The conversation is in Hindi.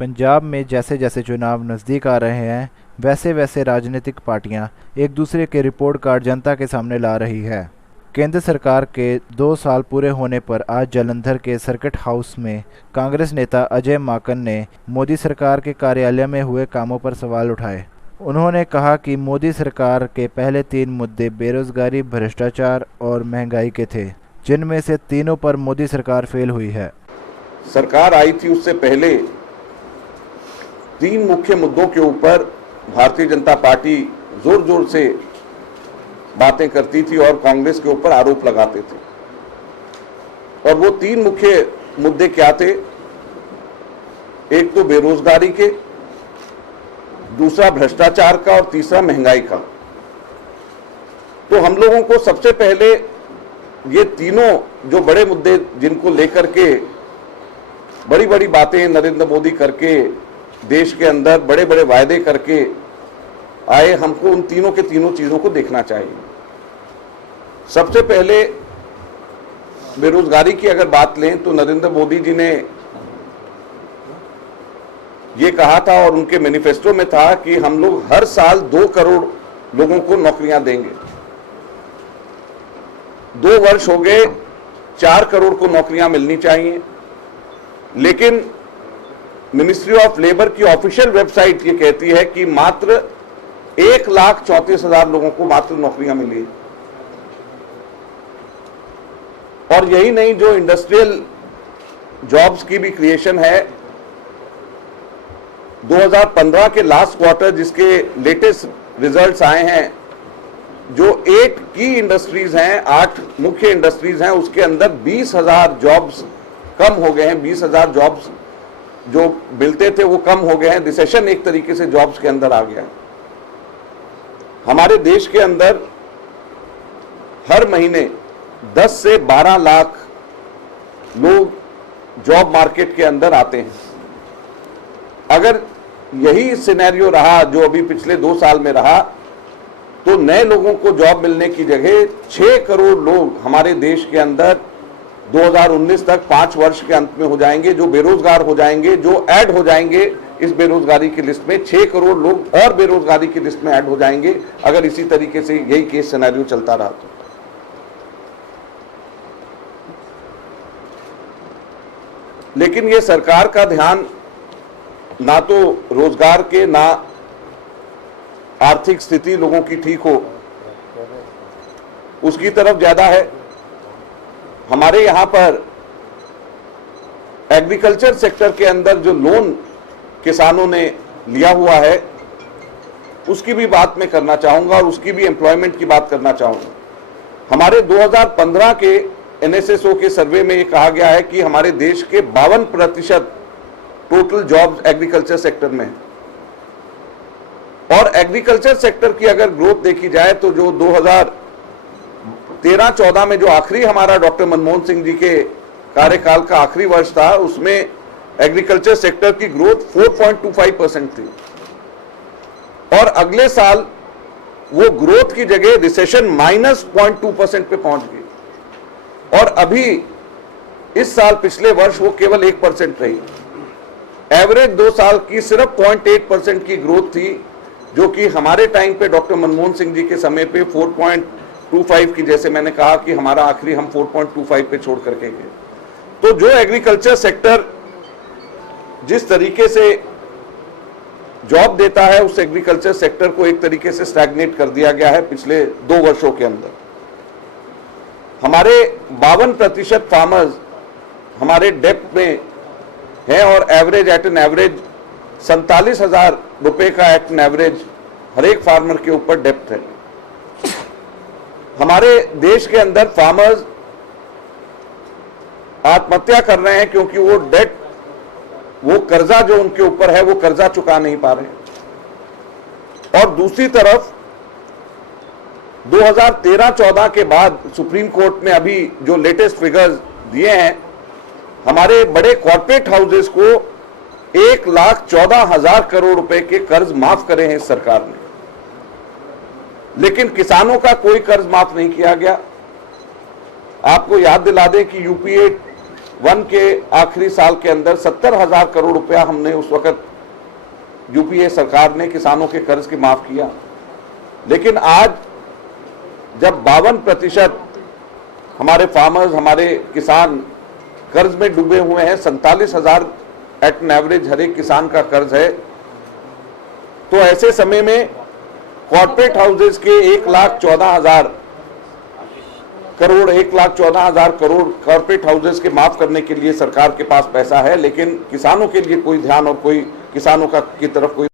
पंजाब में जैसे जैसे चुनाव नज़दीक आ रहे हैं, वैसे वैसे राजनीतिक पार्टियां एक दूसरे के रिपोर्ट कार्ड जनता के सामने ला रही है। केंद्र सरकार के 2 साल पूरे होने पर आज जालंधर के सर्किट हाउस में कांग्रेस नेता अजय माकन ने मोदी सरकार के कार्यालय में हुए कामों पर सवाल उठाए। उन्होंने कहा कि मोदी सरकार के पहले 3 मुद्दे बेरोजगारी, भ्रष्टाचार और महंगाई के थे, जिनमें से तीनों पर मोदी सरकार फेल हुई है। सरकार आई थी उससे पहले 3 मुख्य मुद्दों के ऊपर भारतीय जनता पार्टी जोर जोर से बातें करती थी और कांग्रेस के ऊपर आरोप लगाते थे। और वो 3 मुख्य मुद्दे क्या थे? एक तो बेरोजगारी के, दूसरा भ्रष्टाचार का और तीसरा महंगाई का। तो हम लोगों को सबसे पहले ये तीनों जो बड़े मुद्दे जिनको लेकर के बड़ी बड़ी बातें नरेंद्र मोदी करके देश के अंदर बड़े बड़े वायदे करके आए, हमको उन तीनों के तीनों चीजों को देखना चाहिए। सबसे पहले बेरोजगारी की अगर बात लें तो नरेंद्र मोदी जी ने ये कहा था और उनके मैनिफेस्टो में था कि हम लोग हर साल 2 करोड़ लोगों को नौकरियां देंगे। 2 वर्ष हो गए, 4 करोड़ को नौकरियां मिलनी चाहिए, लेकिन मिनिस्ट्री ऑफ लेबर की ऑफिशियल वेबसाइट ये कहती है कि मात्र 1,34,000 लोगों को मात्र नौकरियां मिली। और यही नहीं, जो इंडस्ट्रियल जॉब्स की भी क्रिएशन है, 2015 के लास्ट क्वार्टर जिसके लेटेस्ट रिजल्ट्स आए हैं, जो 8 की इंडस्ट्रीज हैं, 8 मुख्य इंडस्ट्रीज हैं, उसके अंदर 20,000 जॉब्स कम हो गए हैं। 20,000 जॉब्स जो मिलते थे वो कम हो गए हैं। रिसेशन एक तरीके से जॉब्स के अंदर आ गया है। हमारे देश के अंदर हर महीने 10 से 12 लाख लोग जॉब मार्केट के अंदर आते हैं। अगर यही सिनेरियो रहा जो अभी पिछले 2 साल में रहा, तो नए लोगों को जॉब मिलने की जगह 6 करोड़ लोग हमारे देश के अंदर 2019 तक 5 वर्ष के अंत में हो जाएंगे, जो बेरोजगार हो जाएंगे, जो ऐड हो जाएंगे इस बेरोजगारी की लिस्ट में। 6 करोड़ लोग और बेरोजगारी की लिस्ट में ऐड हो जाएंगे अगर इसी तरीके से यही केस सिनेरियो चलता रहा तो। लेकिन ये सरकार का ध्यान ना तो रोजगार के, ना आर्थिक स्थिति लोगों की ठीक हो, उसकी तरफ ज्यादा है। हमारे यहां पर एग्रीकल्चर सेक्टर के अंदर जो लोन किसानों ने लिया हुआ है उसकी भी बात मैं करना चाहूंगा और उसकी भी एम्प्लॉयमेंट की बात करना चाहूंगा। हमारे 2015 के एनएसएसओ के सर्वे में ये कहा गया है कि हमारे देश के 52% टोटल जॉब्स एग्रीकल्चर सेक्टर में है। और एग्रीकल्चर सेक्टर की अगर ग्रोथ देखी जाए तो जो 2013-14 में जो आखिरी हमारा डॉक्टर मनमोहन सिंह जी के कार्यकाल का आखिरी वर्ष था, उसमें एग्रीकल्चर सेक्टर की ग्रोथ 4.25% थी। और अगले साल वो ग्रोथ की जगह रिसेशन -0.2% पे पहुंच गई। और अभी इस साल पिछले वर्ष वो केवल 1% रही। एवरेज 2 साल की सिर्फ 0.8% की ग्रोथ थी, जो कि हमारे टाइम पे डॉक्टर मनमोहन सिंह जी के समय पे 4.25 की, जैसे मैंने कहा कि हमारा आखिरी हम 4.25 पे छोड़ करके गए। तो जो एग्रीकल्चर सेक्टर जिस तरीके से जॉब देता है, उस एग्रीकल्चर सेक्टर को एक तरीके से स्टैग्नेट कर दिया गया है पिछले 2 वर्षों के अंदर। हमारे 52% फार्मर्स हमारे डेप्थ में हैं और एवरेज एट एन एवरेज 47,000 रुपए का एट एन एवरेज हर एक फार्मर के ऊपर डेप्थ है। हमारे देश के अंदर फार्मर्स आत्महत्या कर रहे हैं क्योंकि वो डेट, वो कर्जा जो उनके ऊपर है वो कर्जा चुका नहीं पा रहे। और दूसरी तरफ 2013-14 के बाद सुप्रीम कोर्ट ने अभी जो लेटेस्ट फिगर्स दिए हैं, हमारे बड़े कॉर्पोरेट हाउसेस को 1,14,000 करोड़ रुपए के कर्ज माफ करे हैं सरकार ने, लेकिन किसानों का कोई कर्ज माफ नहीं किया गया। आपको याद दिला दें कि यूपीए वन के आखिरी साल के अंदर 70,000 करोड़ रुपया हमने उस वक्त यूपीए सरकार ने किसानों के कर्ज के माफ किया। लेकिन आज जब 52% हमारे फार्मर्स, हमारे किसान कर्ज में डूबे हुए हैं, 47,000 एट एन एवरेज हर एक किसान का कर्ज है, तो ऐसे समय में कॉर्पोरेट हाउसेज के 1,14,000 करोड़ 1,14,000 करोड़ कॉर्पोरेट हाउसेज के माफ करने के लिए सरकार के पास पैसा है, लेकिन किसानों के लिए कोई ध्यान और कोई किसानों की तरफ कोई